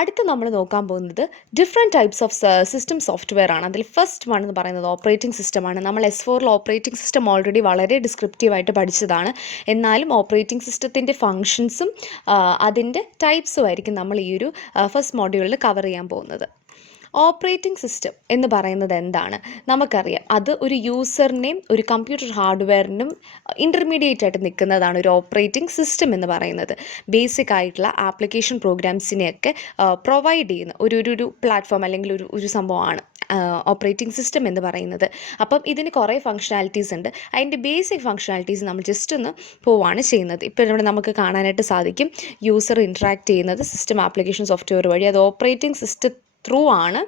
അടുത്ത് നമ്മൾ നോക്കാൻ പോകുന്നത് different types of system software ആണ്. അതിൽ ഫസ്റ്റ് വൺ എന്ന് പറയുന്നത് ഓപ്പറേറ്റിംഗ് സിസ്റ്റമാണ്. നമ്മൾ S4 ഓപ്പറേറ്റിംഗ് സിസ്റ്റം ഓൾറെഡി വളരെ ഡിസ്ക്രിപ്റ്റീവായിട്ട് പഠിച്ചതാണ്. എന്നാലും ഓപ്പറേറ്റിംഗ് സിസ്റ്റത്തിൻ്റെ ഫങ്ഷൻസും അതിൻ്റെ ടൈപ്സും ആയിരിക്കും നമ്മൾ ഈ ഒരു ഫസ്റ്റ് മോഡ്യൂളിൽ കവർ ചെയ്യാൻ പോകുന്നത്. ഓപ്പറേറ്റിംഗ് സിസ്റ്റം എന്ന് പറയുന്നത് എന്താണ്? നമുക്കറിയാം, അത് ഒരു യൂസറിനെയും ഒരു കമ്പ്യൂട്ടർ ഹാർഡ്വെയറിനും ഇൻ്റർമീഡിയറ്റ് ആയിട്ട് നിൽക്കുന്നതാണ് ഒരു ഓപ്പറേറ്റിംഗ് സിസ്റ്റം എന്ന് പറയുന്നത്. ബേസിക് ആയിട്ടുള്ള ആപ്ലിക്കേഷൻ പ്രോഗ്രാംസിനെയൊക്കെ പ്രൊവൈഡ് ചെയ്യുന്ന ഒരു പ്ലാറ്റ്ഫോം അല്ലെങ്കിൽ ഒരു സംഭവമാണ് ഓപ്പറേറ്റിംഗ് സിസ്റ്റം എന്ന് പറയുന്നത്. അപ്പം ഇതിന് കുറേ ഫങ്ഷണാലിറ്റീസ് ഉണ്ട്. അതിൻ്റെ ബേസിക് ഫങ്ഷണാലിറ്റീസ് നമ്മൾ ജസ്റ്റ് ഒന്ന് പോവുകയാണ് ചെയ്യുന്നത്. ഇപ്പോൾ ഇവിടെ നമുക്ക് കാണാനായിട്ട് സാധിക്കും, യൂസർ ഇൻട്രാക്ട് ചെയ്യുന്നത് സിസ്റ്റം ആപ്ലിക്കേഷൻ സോഫ്റ്റ്വെയർ വഴി. അത് ഓപ്പറേറ്റിംഗ് സിസ്റ്റം ത്രൂ ആണ്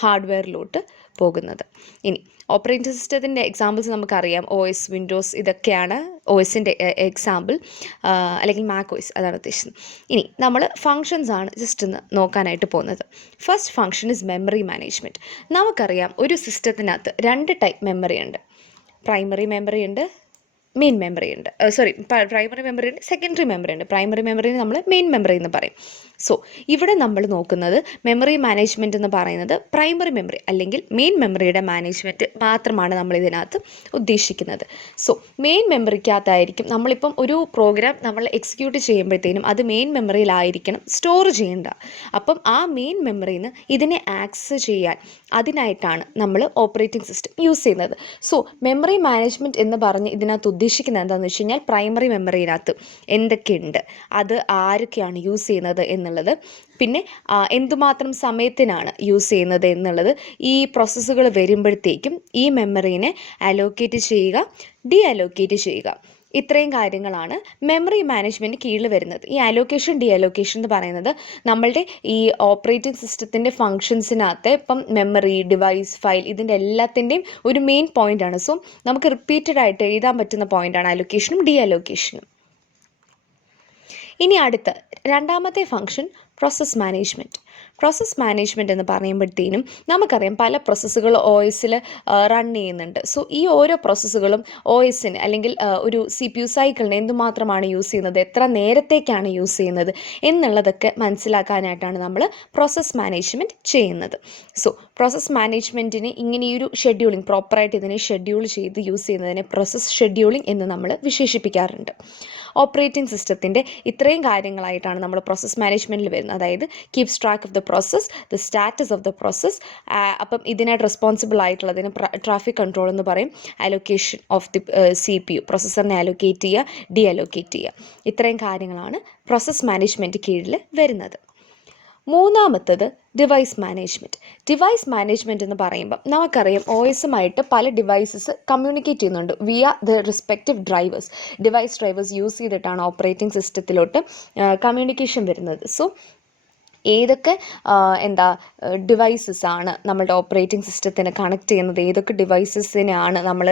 ഹാർഡ്വെയറിലോട്ട് പോകുന്നത്. ഇനി ഓപ്പറേറ്റിംഗ് സിസ്റ്റത്തിൻ്റെ എക്സാമ്പിൾസ് നമുക്കറിയാം. OS, വിൻഡോസ്, ഇതൊക്കെയാണ് OSൻ്റെ എക്സാമ്പിൾ, അല്ലെങ്കിൽ മാക് OS, അതാണ് ഉദ്ദേശിച്ചത്. ഇനി നമ്മൾ ഫങ്ഷൻസ് ആണ് ജസ്റ്റ് ഒന്ന് നോക്കാനായിട്ട് പോകുന്നത്. First function is memory management. നമുക്കറിയാം, ഒരു സിസ്റ്റത്തിനകത്ത് രണ്ട് ടൈപ്പ് മെമ്മറി ഉണ്ട്. പ്രൈമറി മെമ്മറി ഉണ്ട്, മെയിൻ മെമ്മറി ഉണ്ട്. പ്രൈമറി മെമ്മറി ഉണ്ട്, സെക്കൻഡറി മെമ്മറി ഉണ്ട്. പ്രൈമറി മെമ്മറിനെ നമ്മൾ മെയിൻ മെമ്മറി എന്ന് പറയും. സോ ഇവിടെ നമ്മൾ നോക്കുന്നത് മെമ്മറി മാനേജ്മെൻറ്റ് എന്ന് പറയുന്നത് പ്രൈമറി മെമ്മറി അല്ലെങ്കിൽ മെയിൻ മെമ്മറിയുടെ മാനേജ്മെൻറ്റ് മാത്രമാണ് നമ്മൾ ഇതിനകത്ത് ഉദ്ദേശിക്കുന്നത്. സോ മെയിൻ മെമ്മറിക്കകത്തായിരിക്കും നമ്മളിപ്പം ഒരു പ്രോഗ്രാം നമ്മൾ എക്സിക്യൂട്ട് ചെയ്യുമ്പോഴത്തേനും അത് മെയിൻ മെമ്മറിയിലായിരിക്കണം സ്റ്റോർ ചെയ്യേണ്ട. അപ്പം ആ മെയിൻ മെമ്മറിയിൽ നിന്ന് ഇതിനെ ആക്സസ് ചെയ്യാൻ അതിനായിട്ടാണ് നമ്മൾ ഓപ്പറേറ്റിംഗ് സിസ്റ്റം യൂസ് ചെയ്യുന്നത്. സോ മെമ്മറി മാനേജ്മെൻറ്റ് എന്ന് പറഞ്ഞ് ഇതിനകത്ത് ഉദ്ദേശിക്കുന്നത് എന്താണെന്ന് വെച്ച് കഴിഞ്ഞാൽ, പ്രൈമറി മെമ്മറിയിനകത്ത് എന്തൊക്കെയുണ്ട്, അത് ആരൊക്കെയാണ് യൂസ് ചെയ്യുന്നത് എന്നുള്ളത്, പിന്നെ എന്തുമാത്രം സമയത്തിനാണ് യൂസ് ചെയ്യുന്നത് എന്നുള്ളത്, ഈ പ്രോസസ്സുകൾ വരുമ്പോഴത്തേക്കും ഈ മെമ്മറീനെ അലോക്കേറ്റ് ചെയ്യുക, ഡി അലോക്കേറ്റ് ചെയ്യുക, ഇത്രയും കാര്യങ്ങളാണ് മെമ്മറി മാനേജ്മെൻറ്റ് കീഴിൽ വരുന്നത്. ഈ അലോക്കേഷൻ, ഡി അലോക്കേഷൻ എന്ന് പറയുന്നത് നമ്മളുടെ ഈ ഓപ്പറേറ്റിംഗ് സിസ്റ്റത്തിൻ്റെ ഫങ്ഷൻസിനകത്ത് ഇപ്പം മെമ്മറി, ഡിവൈസ്, ഫയൽ, ഇതിൻ്റെ എല്ലാത്തിൻ്റെയും ഒരു മെയിൻ പോയിൻ്റാണ്. സോ നമുക്ക് റിപ്പീറ്റഡ് ആയിട്ട് എഴുതാൻ പറ്റുന്ന പോയിൻ്റാണ് അലോക്കേഷനും ഡി അലോക്കേഷനും. ഇനി അടുത്ത രണ്ടാമത്തെ function process management. Process management എന്ന് പറയുമ്പോഴത്തേനും നമുക്കറിയാം, പല പ്രോസസ്സുകൾ OSൽ റൺ ചെയ്യുന്നുണ്ട്. സോ ഈ ഓരോ പ്രോസസ്സുകളും OSന് അല്ലെങ്കിൽ ഒരു CPU സൈക്കിളിന് എന്തുമാത്രമാണ് യൂസ് ചെയ്യുന്നത്, എത്ര നേരത്തേക്കാണ് യൂസ് ചെയ്യുന്നത് എന്നുള്ളതൊക്കെ മനസ്സിലാക്കാനായിട്ടാണ് നമ്മൾ പ്രോസസ് മാനേജ്മെൻറ്റ് ചെയ്യുന്നത്. സോ പ്രോസസ് മാനേജ്മെൻറ്റിന് ഇങ്ങനെയൊരു ഷെഡ്യൂളിംഗ്, പ്രോപ്പറായിട്ട് ഇതിനെ ഷെഡ്യൂൾ ചെയ്ത് യൂസ് ചെയ്യുന്നതിനെ പ്രോസസ് ഷെഡ്യൂളിംഗ് എന്ന് നമ്മൾ വിശേഷിപ്പിക്കാറുണ്ട്. ഓപ്പറേറ്റിംഗ് സിസ്റ്റത്തിൻ്റെ ഇത്രയും കാര്യങ്ങളായിട്ടാണ് നമ്മൾ പ്രോസസ് മാനേജ്മെൻറ്റിൽ വരുന്നത്. അതായത് keeps track of the process, the status of the process, അപ്പം ഇതിനായിട്ട് റെസ്പോൺസിബിൾ ആയിട്ടുള്ളതിന് ട്രാഫിക് കൺട്രോൾ എന്ന് പറയും. അലോക്കേഷൻ ഓഫ് ദി CPU, പ്രോസസ്സറിനെ അലോക്കേറ്റ് ചെയ്യുക, ഡി അലോക്കേറ്റ് ചെയ്യുക, ഇത്രയും കാര്യങ്ങളാണ് പ്രോസസ് മാനേജ്മെൻറ്റ് കീഴിൽ വരുന്നത്. മൂന്നാമത്തത് ഡിവൈസ് മാനേജ്മെൻറ്റ്. ഡിവൈസ് മാനേജ്മെൻറ്റ് എന്ന് പറയുമ്പോൾ നമുക്കറിയാം, OSുമായിട്ട് പല ഡിവൈസസ് കമ്മ്യൂണിക്കേറ്റ് ചെയ്യുന്നുണ്ട് via the respective drivers. Device drivers use ചെയ്തിട്ടാണ് ഓപ്പറേറ്റിംഗ് സിസ്റ്റത്തിലോട്ട് കമ്മ്യൂണിക്കേഷൻ വരുന്നത്. സോ ഏതൊക്കെ ഡിവൈസസ് ആണ് നമ്മളുടെ ഓപ്പറേറ്റിംഗ് സിസ്റ്റത്തിന് കണക്ട് ചെയ്യുന്നത്, ഏതൊക്കെ ഡിവൈസസിനെയാണ് നമ്മൾ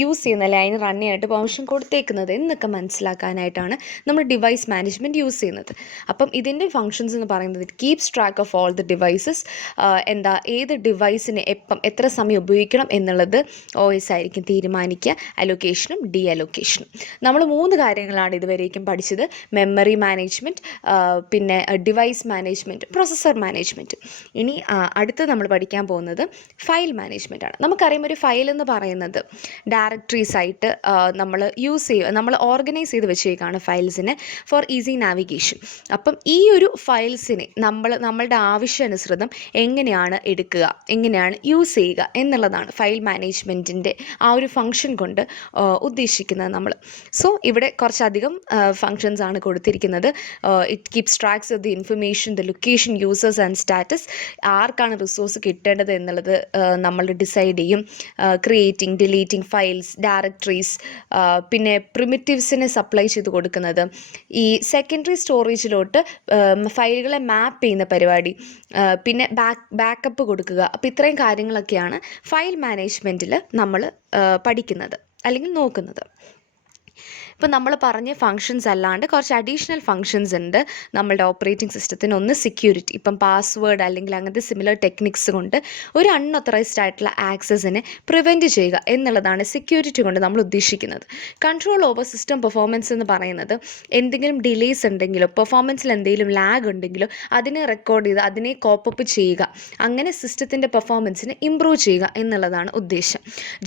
യൂസ് ചെയ്യുന്നത്, അല്ലെങ്കിൽ അതിന് റൺ ചെയ്യാനായിട്ട് പെർമിഷൻ കൊടുത്തേക്കുന്നത് എന്നൊക്കെ മനസ്സിലാക്കാനായിട്ടാണ് നമ്മൾ ഡിവൈസ് മാനേജ്മെൻറ്റ് യൂസ് ചെയ്യുന്നത്. അപ്പം ഇതിൻ്റെ ഫങ്ഷൻസ് എന്ന് പറയുന്നത്, it keeps track of all the devices. ഏത് ഡിവൈസിനെ എത്ര സമയം ഉപയോഗിക്കണം എന്നുള്ളത് OS ആയിരിക്കും തീരുമാനിക്കുക. അലോക്കേഷനും ഡി അലോക്കേഷനും. നമ്മൾ 3 കാര്യങ്ങളാണ് ഇതുവരേക്കും പഠിച്ചത്: മെമ്മറി മാനേജ്മെൻറ്റ്, പിന്നെ ഡിവൈസ് മാനേജ്മെൻറ്റ്, പ്രോസസ്സർ മാനേജ്മെൻറ്റ്. ഇനി അടുത്ത് നമ്മൾ പഠിക്കാൻ പോകുന്നത് ഫയൽ മാനേജ്മെൻറ്റ് ആണ്. നമുക്കറിയാം, ഒരു ഫയൽ എന്ന് പറയുന്നത് ഡയറക്ടറീസ് ആയിട്ട് നമ്മൾ ഓർഗനൈസ് ചെയ്ത് വെച്ചേക്കാണ് ഫയൽസിനെ ഫോർ ഈസി നാവിഗേഷൻ. അപ്പം ഈ ഒരു ഫയൽസിനെ നമ്മളുടെ ആവശ്യാനുസൃതം എങ്ങനെയാണ് എടുക്കുക, എങ്ങനെയാണ് യൂസ് ചെയ്യുക എന്നുള്ളതാണ് ഫയൽ മാനേജ്മെൻറ്റിൻ്റെ ആ ഒരു ഫങ്ഷൻ കൊണ്ട് ഉദ്ദേശിക്കുന്നത് നമ്മൾ. സോ ഇവിടെ കുറച്ചധികം ഫങ്ഷൻസ് ആണ് കൊടുത്തിരിക്കുന്നത്. It keeps tracks of the information, the location, users and status. ആർക്കാണ് റിസോഴ്സ് കിട്ടേണ്ടത് എന്നുള്ളത് നമ്മൾ ഡിസൈഡ് ചെയ്യും. ക്രിയേറ്റിംഗ്, ഡിലീറ്റിംഗ് ഫയൽസ്, ഡയറക്ടറീസ്, പിന്നെ പ്രിമിറ്റീവ്സിനെ സപ്ലൈ ചെയ്ത് കൊടുക്കുന്നത്, ഈ സെക്കൻഡറി സ്റ്റോറേജിലോട്ട് ഫയലുകളെ മാപ്പ് ചെയ്യുന്ന പരിപാടി, പിന്നെ ബാക്കപ്പ് കൊടുക്കുക. അപ്പോൾ ഇത്രയും കാര്യങ്ങളൊക്കെയാണ് ഫയൽ മാനേജ്മെൻറ്റിൽ നമ്മൾ പഠിക്കുന്നത് അല്ലെങ്കിൽ നോക്കുന്നത്. ഇപ്പം നമ്മൾ പറഞ്ഞ ഫങ്ഷൻസ് അല്ലാണ്ട് കുറച്ച് അഡീഷണൽ ഫങ്ഷൻസ് ഉണ്ട് നമ്മളുടെ ഓപ്പറേറ്റിംഗ് സിസ്റ്റത്തിന്. ഒന്ന് സെക്യൂരിറ്റി, ഇപ്പം പാസ്വേഡ് അല്ലെങ്കിൽ അങ്ങനത്തെ സിമിലർ ടെക്നിക്സ് കൊണ്ട് ഒരു അൺഓത്തറൈസ്ഡ് ആയിട്ടുള്ള ആക്സസിനെ പ്രിവെൻറ്റ് ചെയ്യുക എന്നുള്ളതാണ് സെക്യൂരിറ്റി കൊണ്ട് നമ്മൾ ഉദ്ദേശിക്കുന്നത്. കൺട്രോൾ ഓവർ സിസ്റ്റം പെർഫോമൻസ് എന്ന് പറയുന്നത് എന്തെങ്കിലും ഡിലേസ് ഉണ്ടെങ്കിലോ പെർഫോമൻസിൽ എന്തെങ്കിലും ലാഗ് ഉണ്ടെങ്കിലോ അതിനെ റെക്കോർഡ് ചെയ്ത് അതിനെ കോപ്പപ്പ് ചെയ്യുക, അങ്ങനെ സിസ്റ്റത്തിൻ്റെ പെർഫോമൻസിനെ ഇമ്പ്രൂവ് ചെയ്യുക എന്നുള്ളതാണ് ഉദ്ദേശം.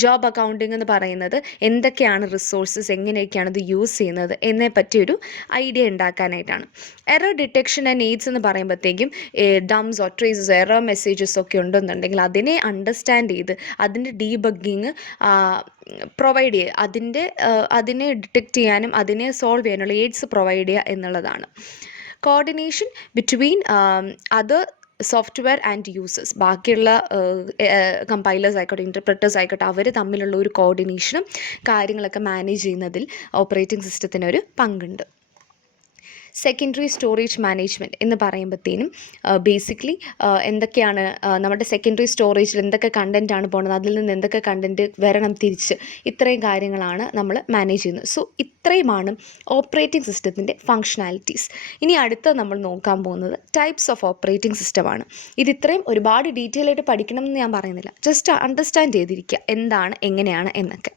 ജോബ് അക്കൗണ്ടിംഗ് എന്ന് പറയുന്നത് എന്തൊക്കെയാണ് റിസോഴ്സസ്, എങ്ങനെയൊക്കെയാണ് ഇത് യൂസ് ചെയ്യുന്നത് എന്നെ പറ്റിയൊരു ഐഡിയ ഉണ്ടാക്കാനായിട്ടാണ്. എറർ ഡിറ്റക്ഷൻ ആൻഡ് എയ്ഡ്സ് എന്ന് പറയുമ്പോഴത്തേക്കും dumps or traces error messages ഒക്കെ ഉണ്ടെന്നുണ്ടെങ്കിൽ അതിനെ അണ്ടർസ്റ്റാൻഡ് ചെയ്ത് അതിൻ്റെ ഡീബഗ്ഗിങ് പ്രൊവൈഡ് ചെയ്യുക, അതിനെ ഡിറ്റക്റ്റ് ചെയ്യാനും അതിനെ സോൾവ് ചെയ്യാനുള്ള എയ്ഡ്സ് പ്രൊവൈഡ് ചെയ്യുക എന്നുള്ളതാണ്. Coordination between other software and users, ബാക്കിയുള്ള കമ്പൈലേഴ്സ് ആയിക്കോട്ടെ ഇൻ്റർപ്രറ്റേഴ്സ് ആയിക്കോട്ടെ അവർ തമ്മിലുള്ള ഒരു കോർഡിനേഷനും കാര്യങ്ങളൊക്കെ മാനേജ് ചെയ്യുന്നതിൽ ഓപ്പറേറ്റിംഗ് സിസ്റ്റത്തിനൊരു പങ്കുണ്ട്. സെക്കൻഡറി സ്റ്റോറേജ് മാനേജ്മെൻറ്റ് എന്ന് പറയുമ്പോഴത്തേനും ബേസിക്കലി എന്തൊക്കെയാണ് നമ്മുടെ സെക്കൻഡറി സ്റ്റോറേജിൽ എന്തൊക്കെ കണ്ടൻറ്റാണ് പോകുന്നത്, അതിൽ നിന്ന് എന്തൊക്കെ കണ്ടൻറ്റ് വരണം തിരിച്ച്, ഇത്രയും കാര്യങ്ങളാണ് നമ്മൾ മാനേജ് ചെയ്യുന്നത്. സോ ഇത്രയുമാണ് ഓപ്പറേറ്റിംഗ് സിസ്റ്റത്തിൻ്റെ ഫങ്ഷനാലിറ്റീസ്. ഇനി അടുത്ത നമ്മൾ നോക്കാൻ പോകുന്നത് ടൈപ്സ് ഓഫ് ഓപ്പറേറ്റിംഗ് സിസ്റ്റമാണ്. ഇതിത്രയും ഒരുപാട് ഡീറ്റെയിൽ ആയിട്ട് പഠിക്കണം എന്ന് ഞാൻ പറയുന്നില്ല, ജസ്റ്റ് അണ്ടർസ്റ്റാൻഡ് ചെയ്തിരിക്കുക എന്താണ് എങ്ങനെയാണ് എന്നൊക്കെ.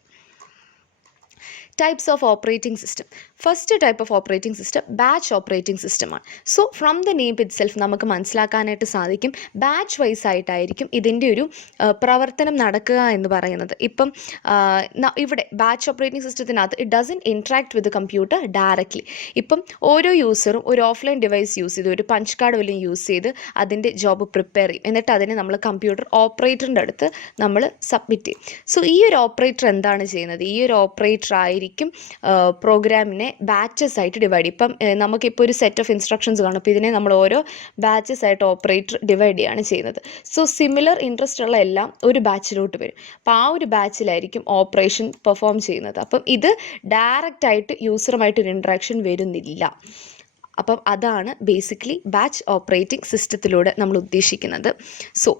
Types of operating system. First type of operating system batch operating system ആണ്. So from the name itself നമുക്ക് മനസ്സിലാക്കാനായിട്ട് സാധിക്കും ബാച്ച് വൈസ് ആയിട്ടായിരിക്കും ഇതിൻ്റെ ഒരു പ്രവർത്തനം നടക്കുക എന്ന് പറയുന്നത്. ഇപ്പം ഇവിടെ ബാച്ച് ഓപ്പറേറ്റിംഗ് സിസ്റ്റത്തിനകത്ത് it doesn't interact with computer directly. ഇപ്പം ഓരോ യൂസറും ഒരു ഓഫ്ലൈൻ ഡിവൈസ് യൂസ് ചെയ്ത് ഒരു പഞ്ച് കാർഡ് വല്ലതും യൂസ് ചെയ്ത് അതിൻ്റെ ജോബ് പ്രിപ്പയർ ചെയ്യും, എന്നിട്ട് അതിനെ നമ്മൾ കമ്പ്യൂട്ടർ ഓപ്പറേറ്ററിൻ്റെ അടുത്ത് നമ്മൾ സബ്മിറ്റ് ചെയ്യും. സോ ഈ ഒരു ഓപ്പറേറ്റർ എന്താണ് ചെയ്യുന്നത്, ഈ ഒരു ഓപ്പറേറ്റർ ആയിരിക്കും പ്രോഗ്രാമിനെ ബാച്ചസ് ആയിട്ട് ഡിവൈഡ് ചെയ്യും. ഇപ്പം നമുക്കിപ്പോൾ ഒരു സെറ്റ് ഓഫ് ഇൻസ്ട്രക്ഷൻസ് കാണും, അപ്പോൾ ഇതിനെ നമ്മൾ ഓരോ ബാച്ചസ് ആയിട്ട് ഓപ്പറേറ്റർ ഡിവൈഡ് ചെയ്യുകയാണ് ചെയ്യുന്നത്. സോ സിമിലർ ഇൻട്രസ്റ്റ് ഉള്ള എല്ലാം ഒരു ബാച്ചിലോട്ട് വരും. അപ്പോൾ ആ ഒരു ബാച്ചിലായിരിക്കും ഓപ്പറേഷൻ പെർഫോം ചെയ്യുന്നത്. അപ്പം ഇത് ഡയറക്റ്റ് ആയിട്ട് യൂസറുമായിട്ടൊരു ഇൻട്രാക്ഷൻ വരുന്നില്ല. അപ്പം അതാണ് ബേസിക്കലി ബാച്ച് ഓപ്പറേറ്റിംഗ് സിസ്റ്റത്തിലൂടെ നമ്മൾ ഉദ്ദേശിക്കുന്നത്. സോ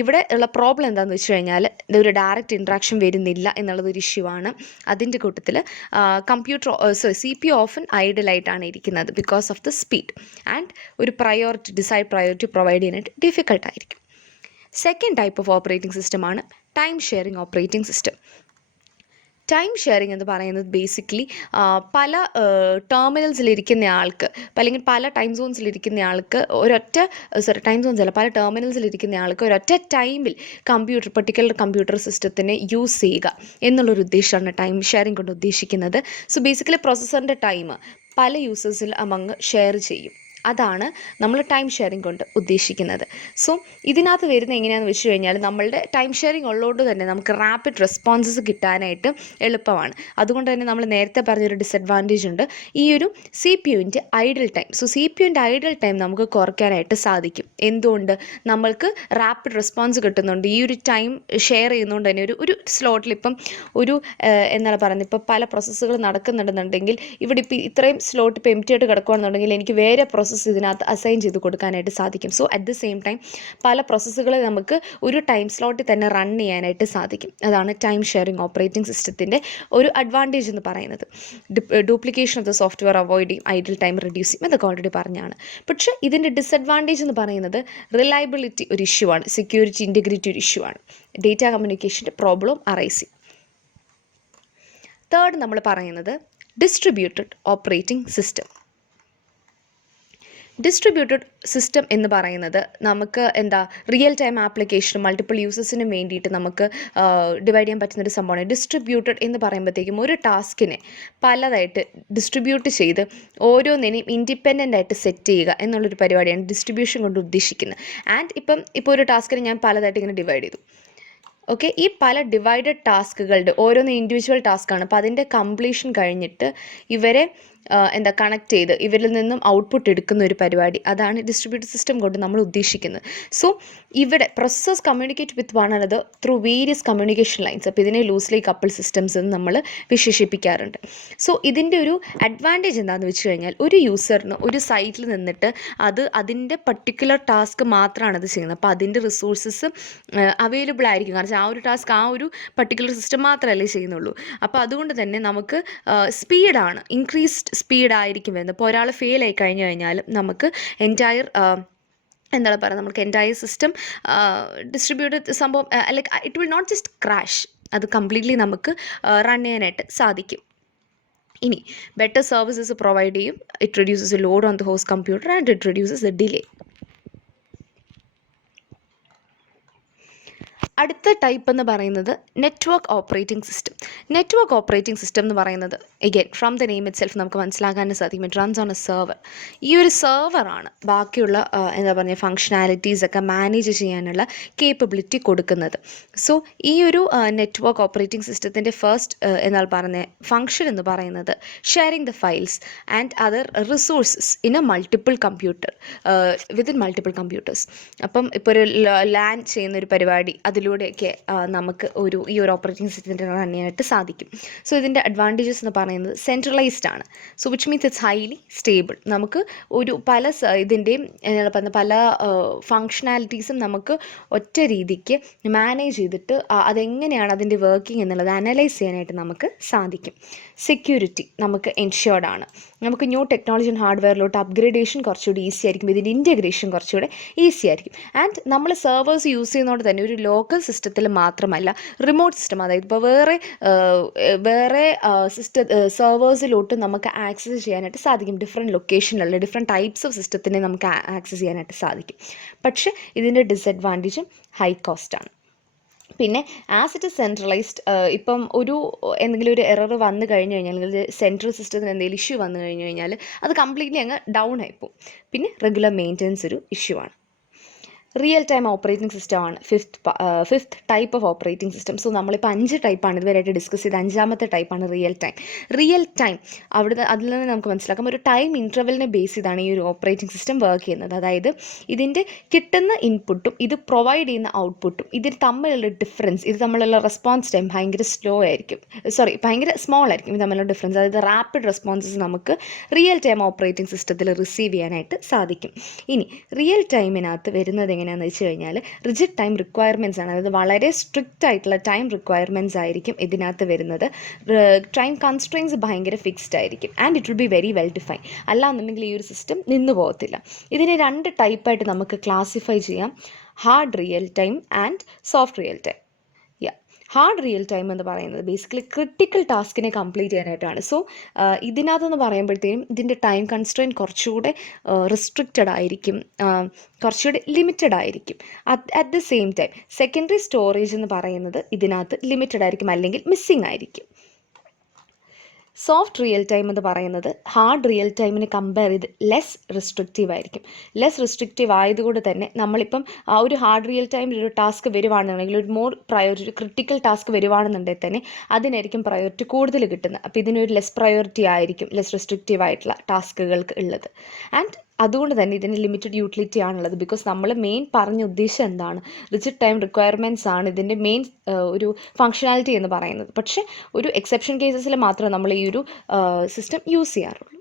ഇവിടെ ഉള്ള പ്രോബ്ലം എന്താണെന്ന് വെച്ച് കഴിഞ്ഞാൽ ഒരു ഡയറക്റ്റ് ഇൻട്രാക്ഷൻ വരുന്നില്ല എന്നുള്ളതൊരു ഇഷ്യൂ ആണ്. അതിൻ്റെ കൂട്ടത്തിൽ CPU ഓഫൻ ഐഡിലായിട്ടാണ് ഇരിക്കുന്നത് because of the speed and ഒരു ഡിസൈഡ് പ്രയോറിറ്റി പ്രൊവൈഡ് ചെയ്യാനായിട്ട് ഡിഫിക്കൽട്ടായിരിക്കും. സെക്കൻഡ് ടൈപ്പ് ഓഫ് ഓപ്പറേറ്റിംഗ് സിസ്റ്റമാണ് time sharing operating system. Time sharing എന്ന് പറയുന്നത് ബേസിക്കലി പല ടെർമിനൽസിലിരിക്കുന്ന ആൾക്ക് അല്ലെങ്കിൽ പല ടൈം സോൺസിലിരിക്കുന്ന ആൾക്ക് പല ടെർമിനൽസിലിരിക്കുന്ന ആൾക്ക് ഒരൊറ്റ ടൈമിൽ പർട്ടിക്കുലർ കമ്പ്യൂട്ടർ സിസ്റ്റത്തിനെ യൂസ് ചെയ്യുക എന്നുള്ളൊരു ഉദ്ദേശമാണ് ടൈം ഷെയറിംഗ് കൊണ്ട് ഉദ്ദേശിക്കുന്നത്. സോ ബേസിക്കലി പ്രോസസ്സറിൻ്റെ ടൈം പല യൂസേഴ്സിൽ അമങ്ങ് ഷെയർ ചെയ്യും. അതാണ് നമ്മൾ ടൈം ഷെയറിംഗ് കൊണ്ട് ഉദ്ദേശിക്കുന്നത്. സോ ഇതിനകത്ത് വരുന്ന എങ്ങനെയാണെന്ന് വെച്ച് കഴിഞ്ഞാൽ നമ്മളുടെ ടൈം ഷെയറിംഗ് ഉള്ളതുകൊണ്ട് തന്നെ നമുക്ക് റാപ്പിഡ് റെസ്പോൺസസ് കിട്ടാനായിട്ട് എളുപ്പമാണ്. അതുകൊണ്ട് തന്നെ നമ്മൾ നേരത്തെ പറഞ്ഞൊരു ഡിസഡ്വാൻറ്റേജ് ഉണ്ട്, ഈ ഒരു CPU-ൻ്റെ ഐഡിൽ ടൈം. സോ CPU-ൻ്റെ ഐഡിൽ ടൈം നമുക്ക് കുറയ്ക്കാനായിട്ട് സാധിക്കും. എന്തുകൊണ്ട്? നമ്മൾക്ക് റാപ്പിഡ് റെസ്പോൺസ് കിട്ടുന്നുണ്ട്. ഈ ഒരു ടൈം ഷെയർ ചെയ്യുന്നതുകൊണ്ട് തന്നെ ഒരു സ്ലോട്ടിൽ ഇപ്പം എന്താണ് പറയുന്നത്, ഇപ്പോൾ പല പ്രോസസ്സുകൾ നടക്കുന്നുണ്ടെന്നുണ്ടെങ്കിൽ ഇവിടെ ഇപ്പോൾ ഇത്രയും സ്ലോട്ട് ഇപ്പോൾ എംറ്റി ആയിട്ട് കിടക്കുകയാണെന്നുണ്ടെങ്കിൽ എനിക്ക് വേറെ പ്രോസസ്സ് ഇതിനകത്ത് അസൈൻ ചെയ്ത് കൊടുക്കാനായിട്ട് സാധിക്കും. So at the same time പല പ്രോസസ്സുകളെ നമുക്ക് ഒരു ടൈം സ്ലോട്ടിൽ തന്നെ റൺ ചെയ്യാനായിട്ട് സാധിക്കും. അതാണ് ടൈം ഷെയറിംഗ് ഓപ്പറേറ്റിംഗ് സിസ്റ്റത്തിൻ്റെ ഒരു അഡ്വാൻറ്റേജ് എന്ന് പറയുന്നത്. Duplication of the software avoid ചെയ്യും, ഐഡിൽ ടൈം റെഡ്യൂസ് ചെയ്യും, അതൊക്കെ ഓൾറെഡി പറഞ്ഞാണ്. പക്ഷേ ഇതിൻ്റെ ഡിസഡ്വാൻറ്റേജ് എന്ന് പറയുന്നത് റിലയബിലിറ്റി ഒരു ഇഷ്യൂ ആണ്, സെക്യൂരിറ്റി ഇൻറ്റഗ്രിറ്റി ഒരു ഇഷ്യൂ ആണ്, ഡേറ്റ കമ്മ്യൂണിക്കേഷൻ്റെ പ്രോബ്ലം അറൈസ് ചെയ്യും. തേർഡ് നമ്മൾ പറയുന്നത് distributed operating system. Distributed system എന്ന് പറയുന്നത് നമുക്ക് റിയൽ ടൈം ആപ്ലിക്കേഷനും മൾട്ടിപ്പിൾ യൂസേഴ്സിനും വേണ്ടിയിട്ട് നമുക്ക് ഡിവൈഡ് ചെയ്യാൻ പറ്റുന്നൊരു സംഭവമാണ്. ഡിസ്ട്രിബ്യൂട്ടഡ് എന്ന് പറയുമ്പോഴത്തേക്കും ഒരു ടാസ്കിനെ പലതായിട്ട് ഡിസ്ട്രിബ്യൂട്ട് ചെയ്ത് ഓരോന്നിനെയും ഇൻഡിപെൻഡൻ്റ് ആയിട്ട് സെറ്റ് ചെയ്യുക എന്നുള്ളൊരു പരിപാടിയാണ് ഡിസ്ട്രിബ്യൂഷൻ കൊണ്ട് ഉദ്ദേശിക്കുന്നത്. ആൻഡ് ഇപ്പോൾ ഒരു ടാസ്കിനെ ഞാൻ പലതായിട്ട് ഇങ്ങനെ ഡിവൈഡ് ചെയ്തു. ഓക്കെ, ഈ പല ഡിവൈഡഡ് ടാസ്കുകളുടെ ഓരോന്ന് ഇൻഡിവിജ്വൽ ടാസ്ക്കാണ്. അപ്പോൾ അതിൻ്റെ കംപ്ലീഷൻ കഴിഞ്ഞിട്ട് ഇവരെ എന്താ കണക്ട് ചെയ്ത് ഇവരിൽ നിന്നും ഔട്ട്പുട്ട് എടുക്കുന്ന ഒരു പരിപാടി. അതാണ് ഡിസ്ട്രിബ്യൂട്ടഡ് സിസ്റ്റം കൊണ്ട് നമ്മൾ ഉദ്ദേശിക്കുന്നത്. സോ ഇവിടെ processors communicate with one another through various communication lines. അപ്പോൾ ഇതിനെ ലൂസ്ലി കപ്പിൾ സിസ്റ്റംസ് എന്ന് നമ്മൾ വിശേഷിപ്പിക്കാറുണ്ട്. സോ ഇതിൻ്റെ ഒരു അഡ്വാൻറ്റേജ് എന്താണെന്ന് വെച്ച് കഴിഞ്ഞാൽ ഒരു യൂസറിന് ഒരു സൈറ്റിൽ നിന്നിട്ട് അതിൻ്റെ പർട്ടിക്കുലർ ടാസ്ക് മാത്രമാണ് അത് ചെയ്യുന്നത്. അപ്പോൾ അതിൻ്റെ റിസോഴ്സസ് അവൈലബിൾ ആയിരിക്കും. കാരണം ആ ഒരു ടാസ്ക് ആ ഒരു പർട്ടിക്കുലർ സിസ്റ്റം മാത്രമല്ലേ ചെയ്യുന്നുള്ളൂ. അപ്പോൾ അതുകൊണ്ട് തന്നെ നമുക്ക് സ്പീഡാണ്, ഇൻക്രീസ്ഡ് സ്പീഡായിരിക്കും വരുന്നത്. ഇപ്പോൾ ഒരാൾ ഫെയിൽ ആയി കഴിഞ്ഞാൽ നമുക്ക് എൻറ്റയർ എന്താണ് പറയുക, നമുക്ക് എൻറ്റയർ സിസ്റ്റം ഡിസ്ട്രിബ്യൂട്ടഡ് സംഭവം like it will not just crash, അത് കംപ്ലീറ്റ്ലി നമുക്ക് റൺ ചെയ്യാനായിട്ട് സാധിക്കും. ഇനി ബെറ്റർ സർവീസസ് പ്രൊവൈഡ് ചെയ്യും. It reduces a load on the host computer and it reduces a delay. അടുത്ത ടൈപ്പ് എന്ന് പറയുന്നത് network operating system. Network operating system എന്ന് പറയുന്നത് again from the name itself നമുക്ക് മനസ്സിലാക്കാൻ സാധിക്കും, it runs on a server. ഈ ഒരു സെർവറാണ് ബാക്കിയുള്ള എന്താ പറയുക ഫങ്ഷനാലിറ്റീസൊക്കെ മാനേജ് ചെയ്യാനുള്ള കേപ്പബിലിറ്റി കൊടുക്കുന്നത്. സോ ഈ ഒരു നെറ്റ്വർക്ക് ഓപ്പറേറ്റിംഗ് സിസ്റ്റത്തിൻ്റെ ഫസ്റ്റ് എന്നാൽ പറഞ്ഞ ഫങ്ഷൻ എന്ന് പറയുന്നത് sharing the files and other resources in A multiple computer within multiple computers. അപ്പം ഇപ്പോൾ ഒരു ലാൻ ചെയ്യുന്നൊരു പരിപാടി അതിലൂടെയൊക്കെ നമുക്ക് ഈ ഒരു ഓപ്പറേറ്റിംഗ് സിസ്റ്റത്തിൻ്റെ റൺ ചെയ്യാനായിട്ട് സാധിക്കും. സോ ഇതിൻ്റെ അഡ്വാൻറ്റേജസ് എന്ന് പറയുന്നത് സെൻട്രലൈസ്ഡ് ആണ്. So which means it's highly stable. നമുക്ക് ഇതിൻ്റെയും പല ഫങ്ഷനാലിറ്റീസും നമുക്ക് ഒറ്റ രീതിക്ക് മാനേജ് ചെയ്തിട്ട് അതെങ്ങനെയാണ് അതിൻ്റെ വർക്കിംഗ് എന്നുള്ളത് അനലൈസ് ചെയ്യാനായിട്ട് നമുക്ക് സാധിക്കും. സെക്യൂരിറ്റി നമുക്ക് എൻഷ്യോർഡ് ആണ്. നമുക്ക് ന്യൂ ടെക്നോളജി ആൻഡ് ഹാർഡ്വെയറിലോട്ട് അപ്ഗ്രേഡേഷൻ കുറച്ചുകൂടി ഈസി ആയിരിക്കും. ഇതിൻ്റെ ഇൻറ്റഗ്രേഷൻ കുറച്ചുകൂടെ ഈസി ആയിരിക്കും. ആൻഡ് നമ്മൾ സെർവേഴ്സ് യൂസ് ചെയ്യുന്നതുകൊണ്ട് തന്നെ ഒരു ലോക്കൽ സിസ്റ്റത്തിൽ മാത്രമല്ല റിമോട്ട് സിസ്റ്റം, അതായത് ഇപ്പോൾ വേറെ സെർവേഴ്സിലോട്ട് നമുക്ക് ആക്സസ് ചെയ്യാനായിട്ട് സാധിക്കും. ഡിഫറെൻറ്റ് ലൊക്കേഷനിലുള്ള ഡിഫറെൻറ്റ് ടൈപ്സ് ഓഫ് സിസ്റ്റത്തിനെ നമുക്ക് ആക്സസ് ചെയ്യാനായിട്ട് സാധിക്കും. പക്ഷേ ഇതിൻ്റെ ഡിസഡ്വാൻറ്റേജും ഹൈ കോസ്റ്റാണ്. പിന്നെ ആസ് ഇറ്റ് ഇസ് സെൻട്രലൈസ്ഡ്, ഇപ്പം എന്തെങ്കിലും ഒരു എറർ വന്നു കഴിഞ്ഞ് കഴിഞ്ഞാൽ, അല്ലെങ്കിൽ സെൻട്രൽ സിസ്റ്റത്തിന് എന്തെങ്കിലും ഇഷ്യൂ വന്നു കഴിഞ്ഞ് കഴിഞ്ഞാൽ അത് കംപ്ലീറ്റ്ലി അങ്ങ് ഡൗൺ ആയിപ്പോവും. പിന്നെ റെഗുലർ മെയിൻ്റനൻസ് ഒരു ഇഷ്യൂ ആണ്. റിയൽ ടൈം ഓപ്പറേറ്റിംഗ് സിസ്റ്റമാണ് fifth type of operating system. So നമ്മളിപ്പോൾ 5 ടൈപ്പാണ് ഇതുവരെയായിട്ട് ഡിസ്കസ് ചെയ്ത്. 5ാമത്തെ ടൈപ്പാണ് റിയൽ ടൈം. റിയൽ ടൈം അതിൽ നിന്ന് നമുക്ക് മനസ്സിലാക്കാം ഒരു ടൈം ഇൻ്റർവെലിനെ ബേസ് ചെയ്താണ് ഈ ഒരു ഓപ്പറേറ്റിംഗ് സിസ്റ്റം വർക്ക് ചെയ്യുന്നത്. അതായത് ഇതിൻ്റെ കിട്ടുന്ന ഇൻപുട്ടും ഇത് പ്രൊവൈഡ് ചെയ്യുന്ന ഔട്ട്പുട്ടും ഇതിന് തമ്മിലുള്ള ഡിഫറൻസ്, ഇത് തമ്മിലുള്ള റെസ്പോൺസ് ടൈം ഭയങ്കര സ്മോൾ ആയിരിക്കും. ഇത് തമ്മിലുള്ള ഡിഫറൻസ്, അതായത് റാപ്പിഡ് റെസ്പോൺസസ് നമുക്ക് റിയൽ ടൈം ഓപ്പറേറ്റിംഗ് സിസ്റ്റത്തിൽ റിസീവ് ചെയ്യാനായിട്ട് സാധിക്കും. ഇനി റിയൽ ടൈമിനകത്ത് വരുന്നത് എങ്ങനെയാണെന്ന് വെച്ച് കഴിഞ്ഞാൽ റിജിഡ് ടൈം റിക്വയർമെൻറ്റ്സ് ആണ്. അതായത് വളരെ സ്ട്രിക്റ്റ് ആയിട്ടുള്ള ടൈം റിക്വയർമെൻറ്റ്സ് ആയിരിക്കും ഇതിനകത്ത് വരുന്നത്. ടൈം കൺസ്ട്രെയിൻസ് ഭയങ്കര ഫിക്സ്ഡ് ആയിരിക്കും and it will be very well define. അല്ലാന്നുണ്ടെങ്കിൽ ഈ ഒരു സിസ്റ്റം നിന്നു പോകത്തില്ല. ഇതിനെ 2 ടൈപ്പായിട്ട് നമുക്ക് ക്ലാസിഫൈ ചെയ്യാം: hard real time and soft real time. Hard real time എന്ന് പറയുന്നത് ബേസിക്കലി ക്രിട്ടിക്കൽ ടാസ്കിനെ കംപ്ലീറ്റ് ചെയ്യാനായിട്ടാണ്. സോ ഇതിനകത്തെന്ന് പറയുമ്പോഴത്തേനും ഇതിൻ്റെ ടൈം കൺസ്ട്രെയിൻറ്റ് കുറച്ചുകൂടെ റിസ്ട്രിക്റ്റഡ് ആയിരിക്കും, കുറച്ചുകൂടി ലിമിറ്റഡ് ആയിരിക്കും. At the same time secondary storage എന്ന് പറയുന്നത് ഇതിനകത്ത് ലിമിറ്റഡ് ആയിരിക്കും, അല്ലെങ്കിൽ മിസ്സിംഗ് ആയിരിക്കും. സോഫ്റ്റ് റിയൽ ടൈം എന്ന് പറയുന്നത് ഹാർഡ് റിയൽ ടൈമിന് കമ്പയർ ചെയ്ത് ലെസ് റിസ്ട്രിക്റ്റീവ് ആയിരിക്കും. ലെസ് റിസ്ട്രിക്റ്റീവ് ആയതുകൊണ്ട് തന്നെ നമ്മളിപ്പം ആ ഒരു ഹാർഡ് റിയൽ ടൈമിൽ ഒരു ടാസ്ക് വരുവാണെന്നുണ്ടെങ്കിൽ, ഒരു ഒരു ക്രിട്ടിക്കൽ ടാസ്ക് വരുവാണെന്നുണ്ടെങ്കിൽ തന്നെ അതിനായിരിക്കും പ്രയോറിറ്റി കൂടുതൽ കിട്ടുന്നത്. അപ്പോൾ ഇതിനൊരു ലെസ് പ്രയോറിറ്റി ആയിരിക്കും ലെസ് റിസ്ട്രിക്റ്റീവ് ആയിട്ടുള്ള ടാസ്കുകൾക്ക് ഉള്ളത്. ആൻഡ് അതുകൊണ്ട് തന്നെ ഇതിന് ലിമിറ്റഡ് യൂട്ടിലിറ്റി ആണുള്ളത്. ബിക്കോസ് നമ്മൾ മെയിൻ പറഞ്ഞ ഉദ്ദേശം എന്താണ്, റിജിഡ് ടൈം റിക്വയർമെൻറ്റ്സ് ആണ് ഇതിൻ്റെ മെയിൻ ഒരു ഫങ്ഷനാലിറ്റി എന്ന് പറയുന്നത്. പക്ഷേ ഒരു എക്സെപ്ഷൻ കേസസിൽ മാത്രമേ നമ്മൾ ഈ ഒരു സിസ്റ്റം യൂസ് ചെയ്യാറുള്ളൂ.